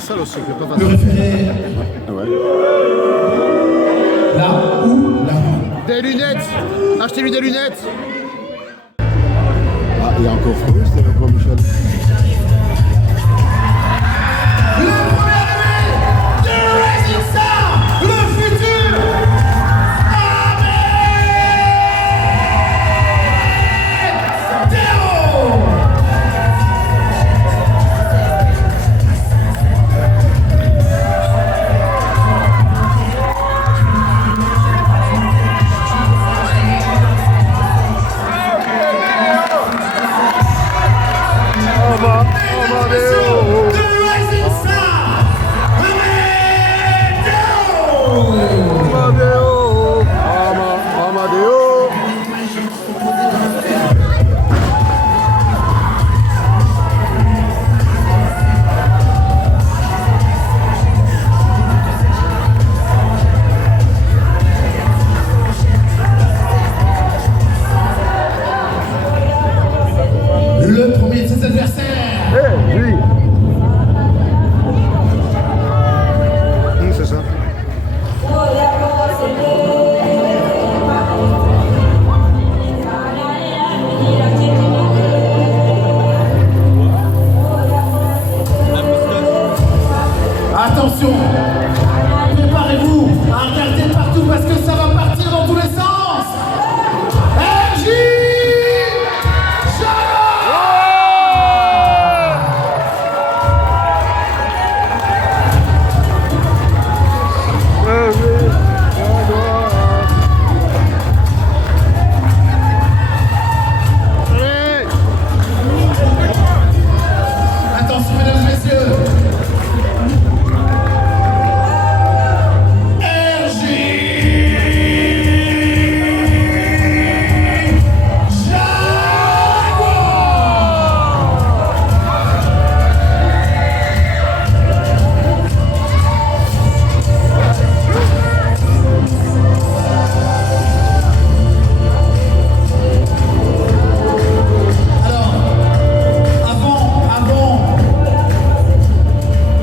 la salle aussi, c'est pas Le facile. référé. Ouais. Là ou là. Des lunettes. Achetez-lui des lunettes. Ah, il y a encore Feu, c'était avec moi, Michel. Le premier arrivé de Rising Star, le futur Ahmed Théo. The Rising Star, Ahmed Théo. Amadeo. Le premier de ses adversaires. Lui. C'est ça. Attention, préparez-vous à regarder partout parce que ça va partir dans tous les sens. RJ Allez. Attention mesdames et messieurs. RJ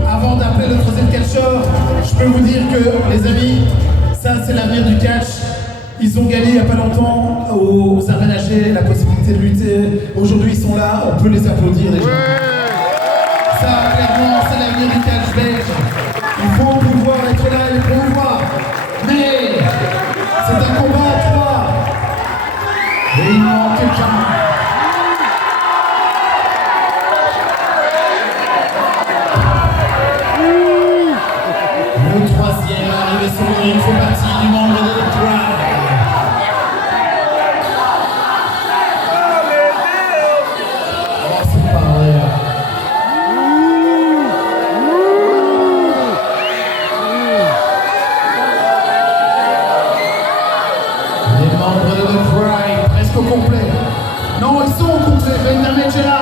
Avant d'appeler le troisième catcheur, je peux vous dire que, les amis, ça c'est l'avenir du catch. Ils ont gagné il n'y a pas longtemps aux arts ménagers la possibilité de lutter. Aujourd'hui, ils sont là, on peut les applaudir déjà. Ça, clairement, c'est l'avenir du catch belge. Il faut pouvoir être là et le promouvoir. Mais c'est un combat à trois. Et il manque quelqu'un. Le troisième arrivé sur le ring fait partie du membre de The Tribe. Oh, c'est pas vrai. Les membres de The Tribe, presque au complet. Non, ils sont au complet. Mesdames et là.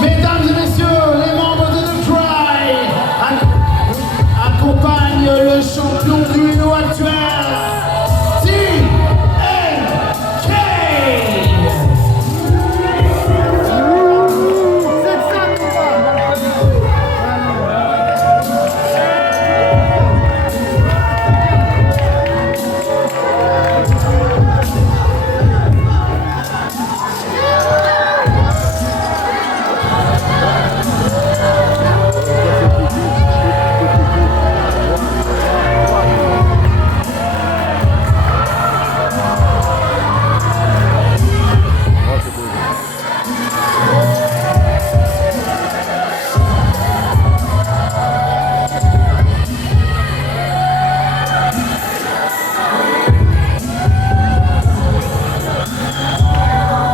Mesdames et messieurs, les membres de The Tribe accompagne le champion du Uno actuel, TNK.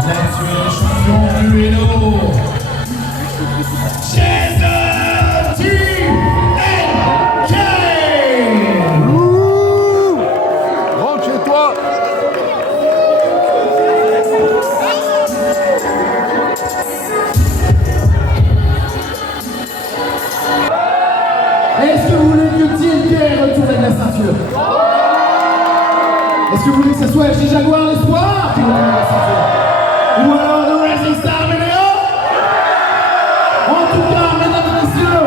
L'actuel champion du Uno, Jason TNK. Rentre chez toi. Est-ce que vous voulez que TNK retourne avec la ceinture? Est-ce que vous voulez que ce soit RJ Jaguar l'espoir qui retourne avec la ceinture? Ou alors The Rising Star Ménéo? En tout cas, mesdames et messieurs,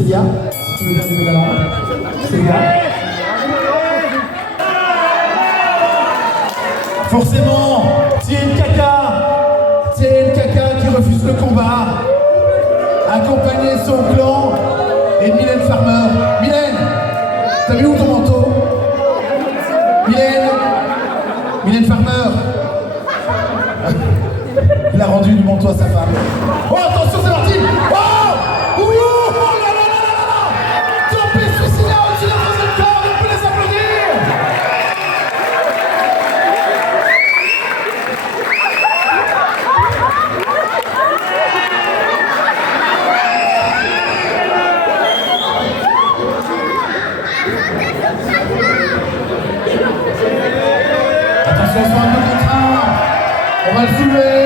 Célia, si tu veux bien lever la lampe. Célia. Forcément, TNKK qui refuse le combat, accompagné de son clan et de Mylène Farmer. Mylène, t'as mis où ton manteau? Mylène Farmer. Il a rendu du manteau à sa femme. Oh, attention, c'est parti! Oh! Oh, oh là là là là là! Tombé suicidaire au-dessus de la troisième corde, on peut les applaudir! Attention, c'est un peu contraint. On va le soulever.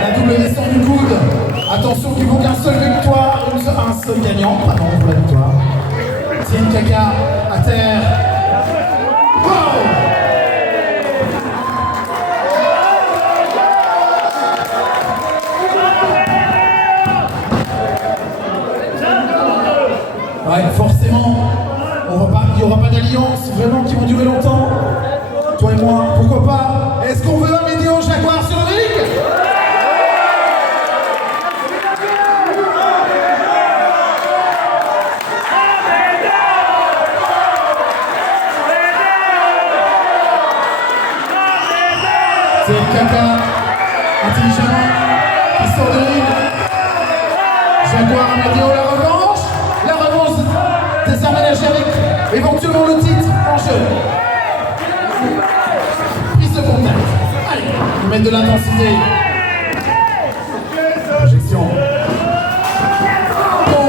La double descend du coude. Attention qu'il ne faut qu'un seul victoire, un seul gagnant, pardon, pour la victoire. TNKK à terre. Wow! Ouais, forcément, il n'y aura pas d'alliance vraiment qui vont durer longtemps. Toi et moi, pourquoi pas? Est-ce qu'on veut un Médéo Jaguar sur le ring? C'est le caca intelligemment qui sort de ring. Jaguar à Médéo, la revanche des aménagés avec éventuellement le titre en jeu. Prise de contact. Allez, on met de l'intensité. Projection. Oh!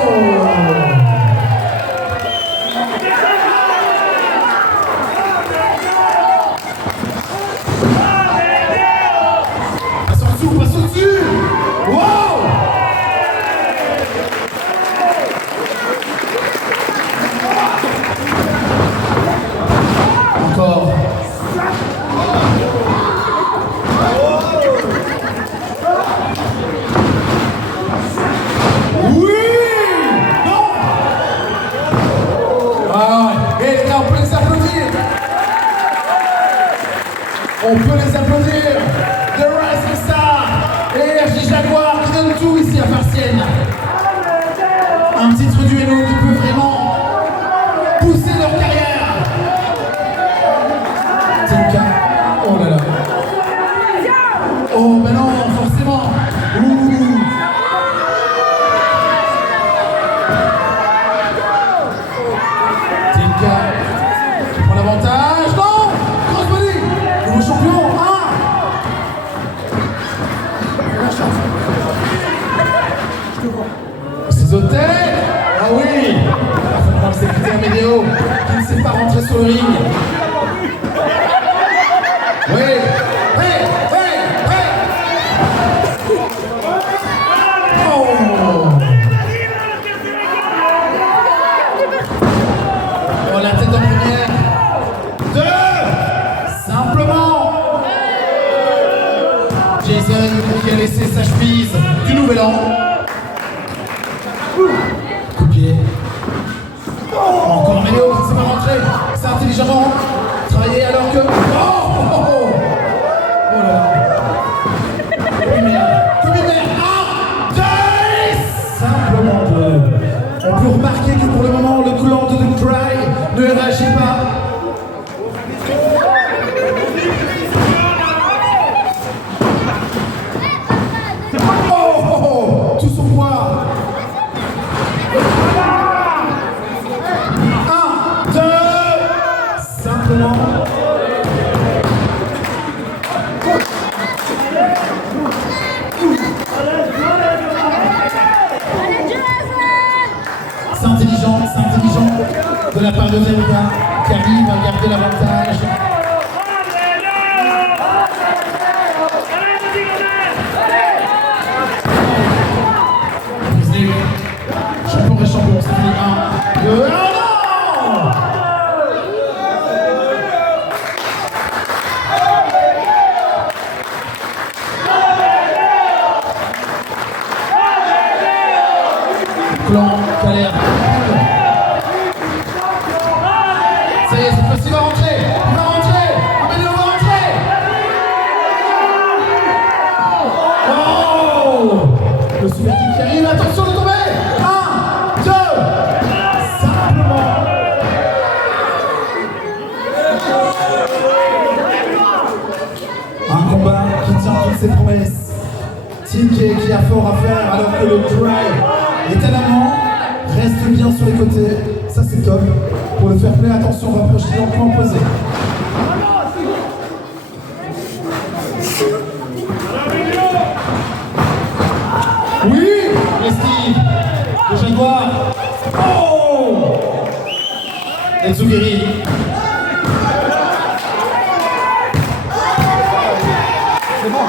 Passe en dessous, passe au-dessus. Wow! Encore. Oui! Non! Ah, et là, on peut les applaudir. On peut les applaudir. The Rising Star et RJ Jaguar qui donnent tout ici à Martienne. Un titre du Hello qui peut vraiment pousser leur carrière. Oh là là. Oh ben non, forcément. Ouh. TNK qui prend l'avantage. Non! Crossbody! Nouveau champion. La chance. Je te vois. Ces hôtels. Ah oui. Le secrétaire Médéo qui ne sait pas rentrer sur le ring. Oui! Hey! Hey! Hey! Oh! Oh, la tête en première. 2! Simplement! Jason qui a laissé sa chemise du Nouvel An. Coup de pied. Encore Médéo qui ne sait pas rentrer. C'est intelligemment travaillé alors que... Oh! Oh là là. Combinaire. 1, 2, simplement 2. On peut remarquer que pour le moment, le clan de The Cry ne réagit pas. Oh, tout son poids. 1, 2, simplement. C'est intelligent de la part de Zelda qui arrive à garder l'avantage. Champion et champion, c'est fini. 1, 2, 1, non! Est-ce qu'il va rentrer? Il va rentrer! Amadeo va rentrer! Oh! Le super kick qui arrive, attention de tomber! 1, 2, simplement. Un combat qui tient toutes ses promesses. TK qui a fort à faire alors que le drive est à l'avant, reste bien sur les côtés, ça c'est top. Pour le fair play, attention, rapproche-toi en point opposé. Oui, l'esquive, le jaguar. Oh! Etsugiri. C'est bon.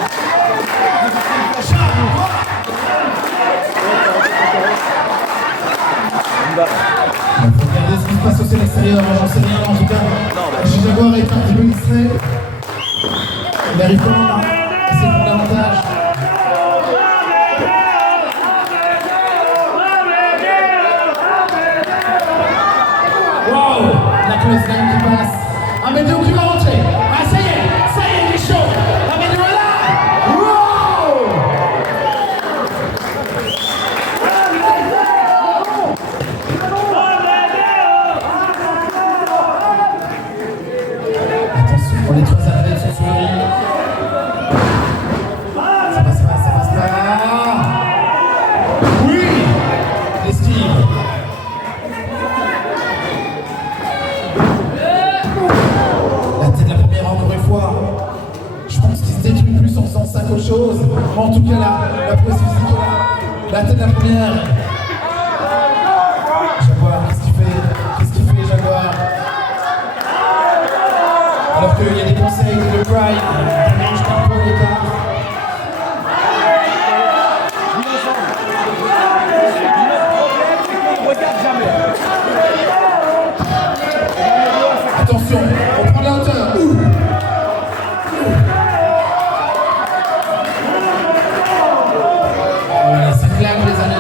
Il faut regarder ce qui se passe aussi à l'extérieur, j'en sais rien, en tout cas. Le jaguar est un petit peu distrait. Il arrive quand même à essayer de prendre l'avantage. Wow! La close line qui passe. Amadeo qui va rentrer. Ah, ça y est, il est chaud. Amadeo est là! Wow! Attention, les trois athlètes sont sur le ring. Ça passe pas. Oui! L'esquive. La tête de la première, encore une fois. Je pense qu'il se détruit plus en faisant ça qu'autre chose. En tout cas, la prouesse physique est là. La tête de la première. Jaguar, qu'est-ce qu'il fait, Jaguar? Alors qu'il y a des conseils de Pride, il mange un peu l'écart. Attention, on prend la hauteur. Voilà, c'est clair, les amis.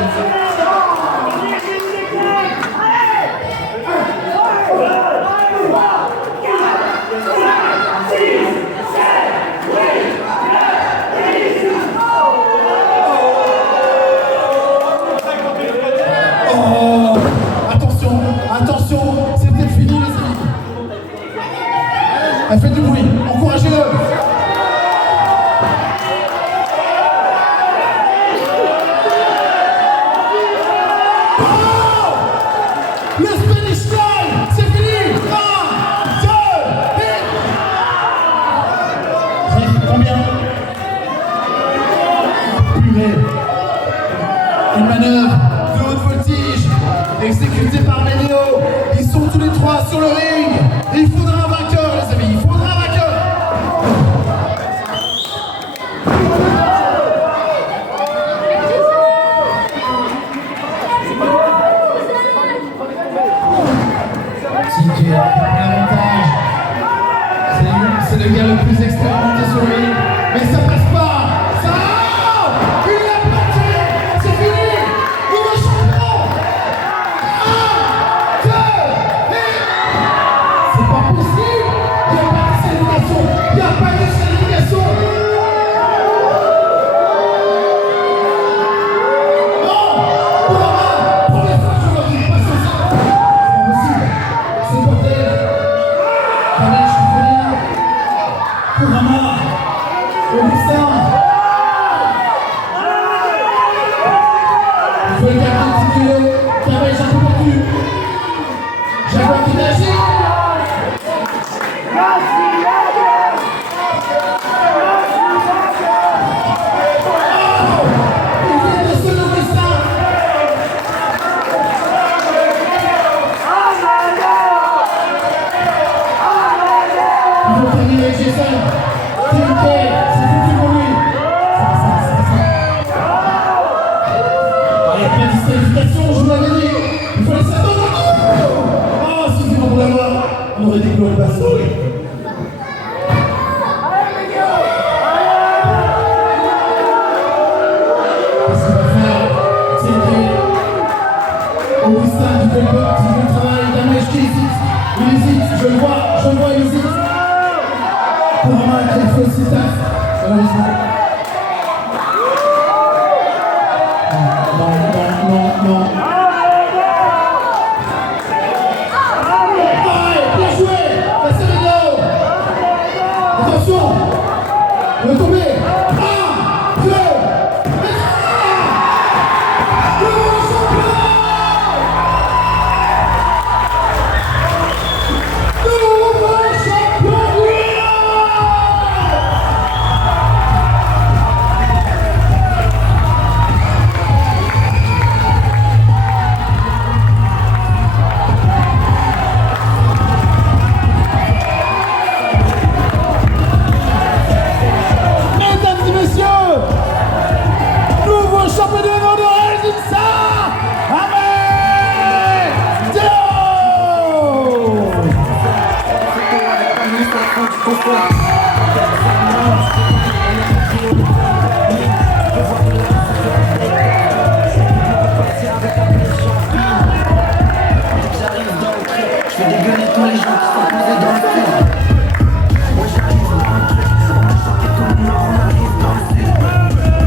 Oh, attention, c'est peut-être fini, les amis. Elle fait du bruit, encouragez-le. Oh, le Spanish Fly, c'est fini. 1, 2, 1. Combien? Purée. Une manœuvre de haute voltige exécutée par Amadeo. Ils sont tous les trois sur le ring. Il faudra un vainqueur, les amis. Il faudra un vainqueur. TK a l'avantage. C'est le gars le plus expérimenté sur le ring. Mais ça passe pas. Ça. Il l'a planté. C'est fini. Il est champion. 1, 2, et... C'est pas possible. Il n'y a pas de disqualification. Il n'y a pas de disqualification. Non. Première fois que je vois qu'il passe au ça. C'est pas possible. C'est bordel. Allez, je suis rien. Kurama. Augustin. Il faut le garder un petit kilo. Cavalier, j'ai un peu perdu. Jaguar qui réagit. Oh, il vient de se lever ça. Il faut terminer Jason. TK, c'est foutu pour lui. Il n'y a pas de disqualification, je vous l'avais dit. Il faut laisser attendre. Oh, suffisant pour l'avoir. On aurait dit que l'on passe. Qu'est-ce qu'il va faire? TK. Augustin qui fait le travail. Damage qui hésite. Il hésite, je le vois.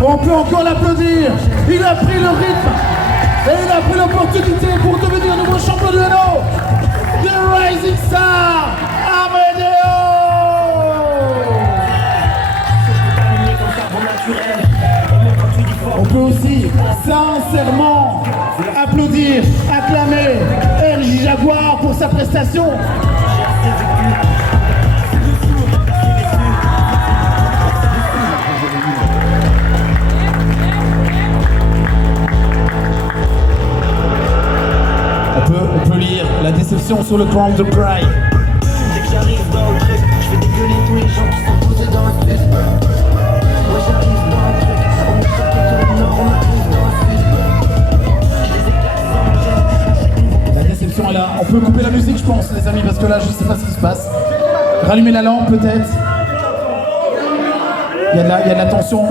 On peut encore l'applaudir. Il a pris le rythme et il a pris l'opportunité pour devenir nouveau champion de l'anneau. The Rising Star, Amadeo. On peut aussi sincèrement applaudir, acclamer RJ Jaguar pour sa prestation. On peut lire la déception sur le Crown de Pride. Dès que j'arrive dans le truc, je vais dégueuler tous les gens qui sont posés dans le sud. Moi j'arrive dans le truc, on me choque et tout le nord, on arrive dans le sud. Je les éclate sans La déception est là. On peut couper la musique, je pense, les amis, parce que là, je sais pas ce qui se passe. Rallumer la lampe, peut-être. Il y a de la tension.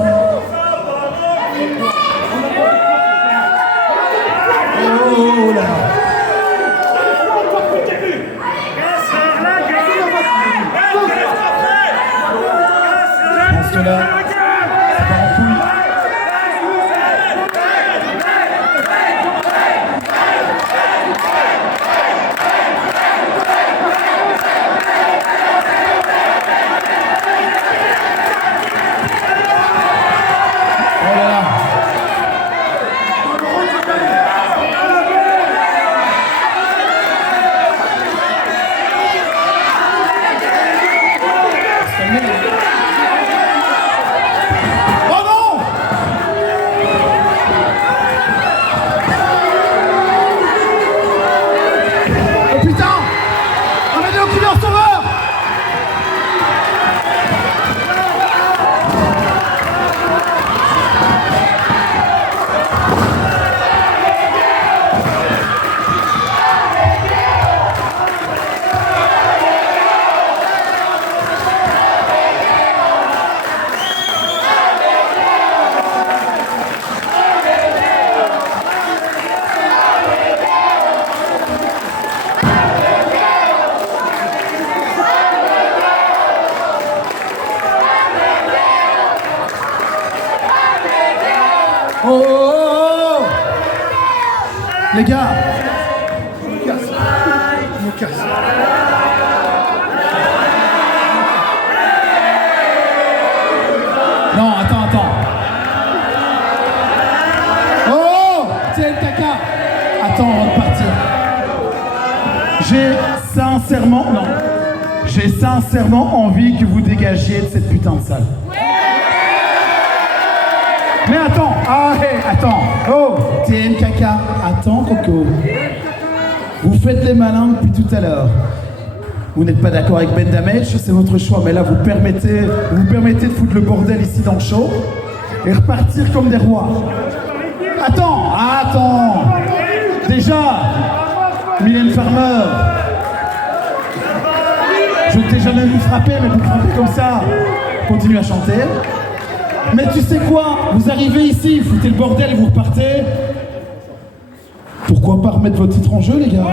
Oh là. Je pense que là, ça part en couille. Oh là là. Oh non! Oh putain! Amadeo Killer Sauveur! Oh, oh, oh, oh. Les gars, je me casse. Je me casse. Non, attends. Oh, tiens, caca. Attends, avant de partir. J'ai sincèrement envie que vous dégagiez de cette putain de salle. Mais attends, attends. Oh, TM Caca, attends Coco. Vous faites les malins depuis tout à l'heure. Vous n'êtes pas d'accord avec Ben Damage, c'est votre choix, mais là vous permettez de foutre le bordel ici dans le show et repartir comme des rois. Attends. Déjà, Mylène Farmer, je ne t'ai jamais vu frapper, mais vous frappez comme ça, continuez à chanter. Mais tu sais quoi? Vous arrivez ici, vous foutez le bordel et vous repartez. Pourquoi pas remettre votre titre en jeu, les gars?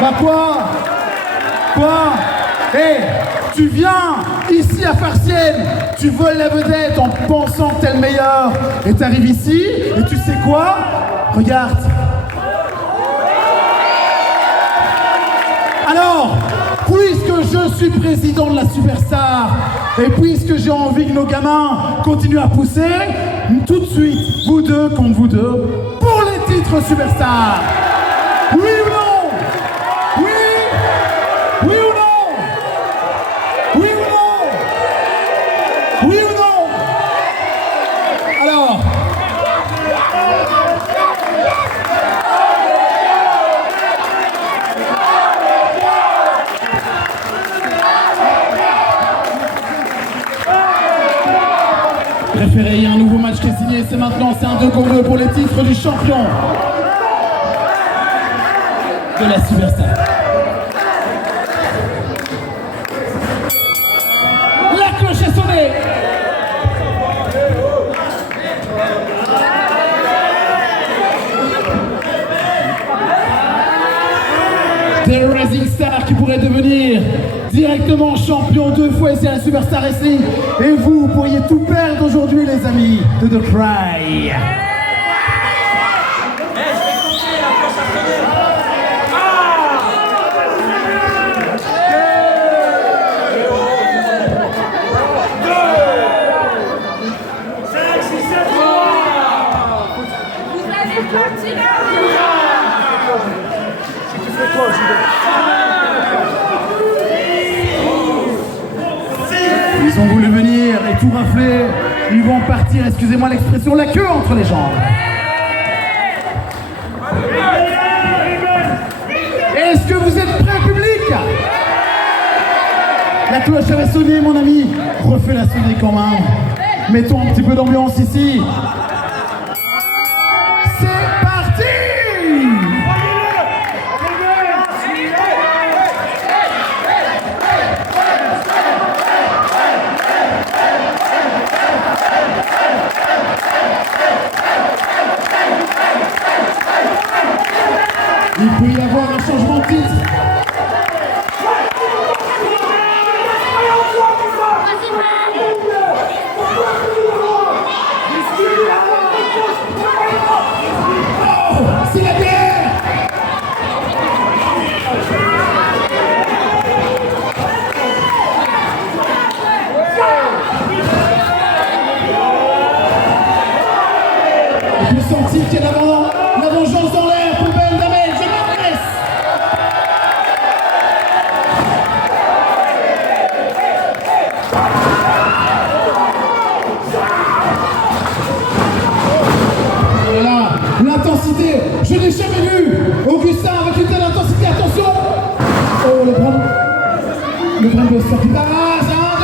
Bah quoi? Tu viens ici à Farciennes, tu voles la vedette en pensant que t'es le meilleur. Et t'arrives ici, et tu sais quoi? Regarde. Alors, puisque je suis président de la Superstar, et puisque j'ai envie que nos gamins continuent à pousser, tout de suite, vous deux contre vous deux, pour les titres Superstar. Oui ou non? Oui? Oui ou non? Oui ou non? Oui ou non? Alors, préféré, il y a un nouveau match qui est signé, c'est maintenant, c'est un 2 contre 2 pour les titres du champion de la Superstar. Des Rising Stars qui pourraient devenir directement champion 2 fois ici à la Superstar Wrestling. Et vous pourriez tout perdre aujourd'hui, les amis de The Cry. Ils ont voulu venir et tout rafler. Ils vont partir, excusez-moi l'expression, la queue entre les jambes. Est-ce que vous êtes prêts, public? La cloche avait sonné, mon ami. Refais-la sonner quand même. Mettons un petit peu d'ambiance ici. C'est parti! Il peut y avoir un changement de titre. Oh, c'est la guerre! On peut sentir qu'il y a la vengeance dans l'air pour Ben Damage. Je m'adresse. Voilà, l'intensité, je n'ai jamais vu Augustin avec une telle intensité, attention. Oh, le brin de sortie qui barrage, 1, 2.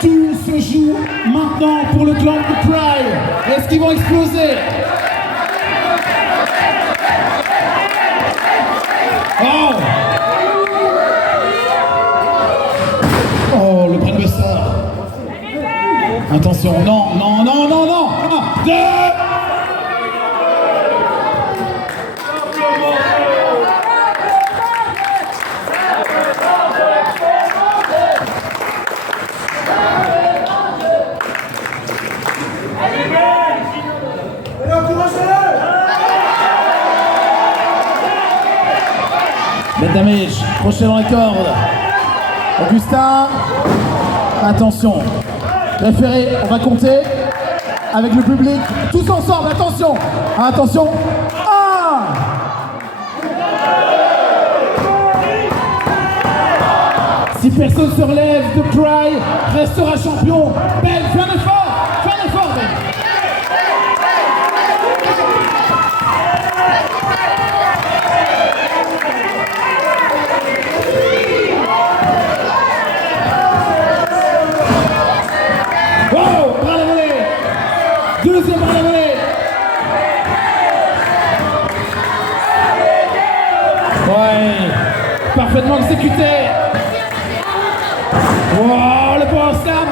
Tout se joue maintenant pour le clan de Cry. Est-ce qu'ils vont exploser? Oh! Oh, le brainbuster. Attention, non, non, non, non, non. 1, 2. Ben Damage, crochet dans les cordes. Augustin, attention. Référé, on va compter avec le public. Tous ensemble, attention. Attention. 1. Si personne se relève, The Cry restera champion. Ben, fais un effort. Fais un effort, Ben. Deuxième bras de volée. Ouais, parfaitement exécuté. Wow, le power slam.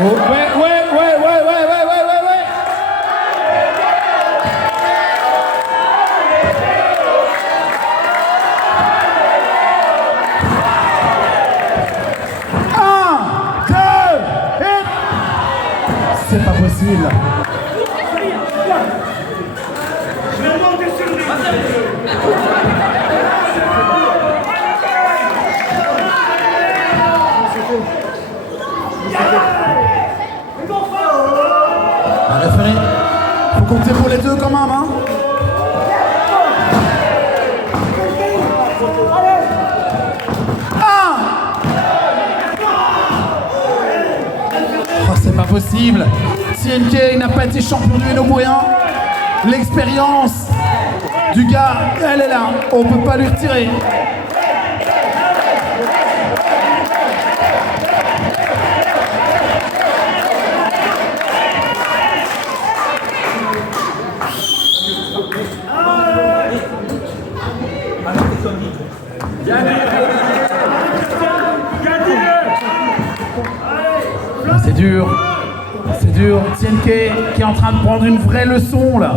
Oh, ouais. C'est pas possible. Référé, faut compter pour les deux quand même, hein. Oh, c'est pas possible. TNK n'a pas été champion du Hainaut pour rien. L'expérience du gars, elle est là. On peut pas lui retirer. C'est dur, c'est dur. TNK qui est en train de prendre une vraie leçon là.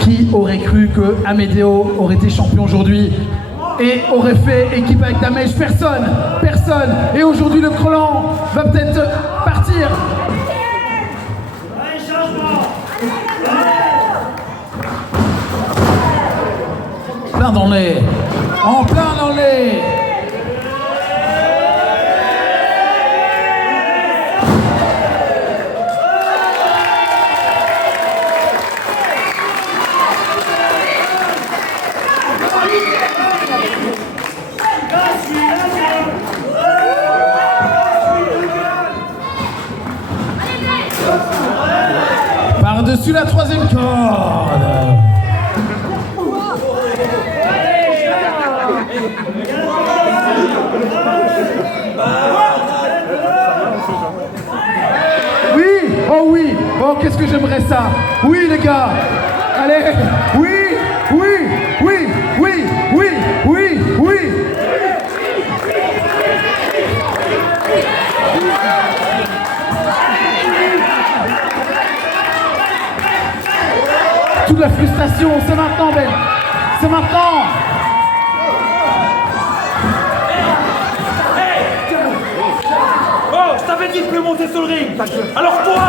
Qui aurait cru que Amedeo aurait été champion aujourd'hui et aurait fait équipe avec Damage? Personne, personne. Et aujourd'hui le clan va peut-être partir. Plein dans les, en plein dans les. Par-dessus la troisième corde. Oui, oh oui, oh qu'est-ce que j'aimerais ça. Oui les gars, allez, oui, oui, oui, oui, oui, oui, oui. Toute la frustration, c'est maintenant Ben, c'est maintenant. Oh, je t'avais dit de plus monter sur le ring. Alors toi,